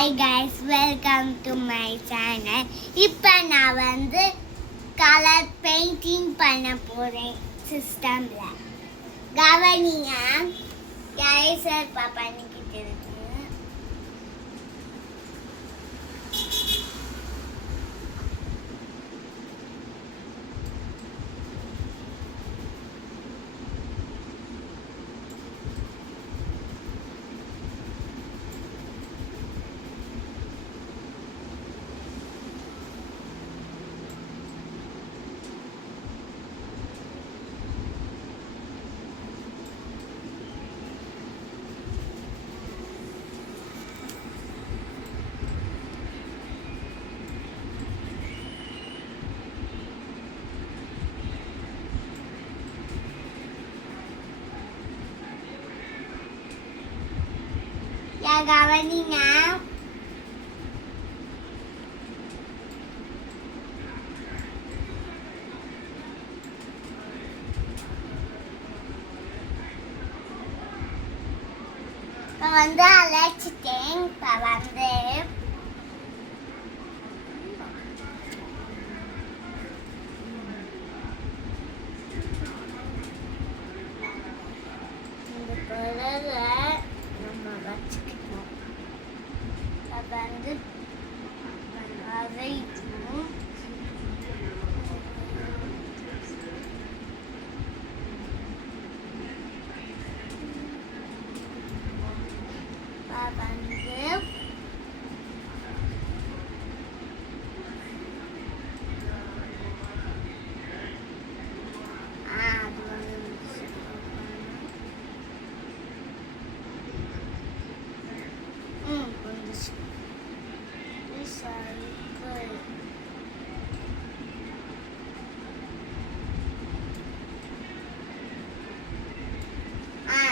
Hi guys, welcome to my channel. இப்போ நான் colour painting பண்ண போகிறேன் சிஸ்டமில். கவனிங்க, கைசர் பண்ணிக்கிட்டு இருக்கு. கவனிங்க, இப்போ அழைச்சிட்டேன். இந்த கலரை நம்ம வச்சுக்கணும். அரைக்கணும்.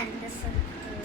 இந்த சர்க்கிள்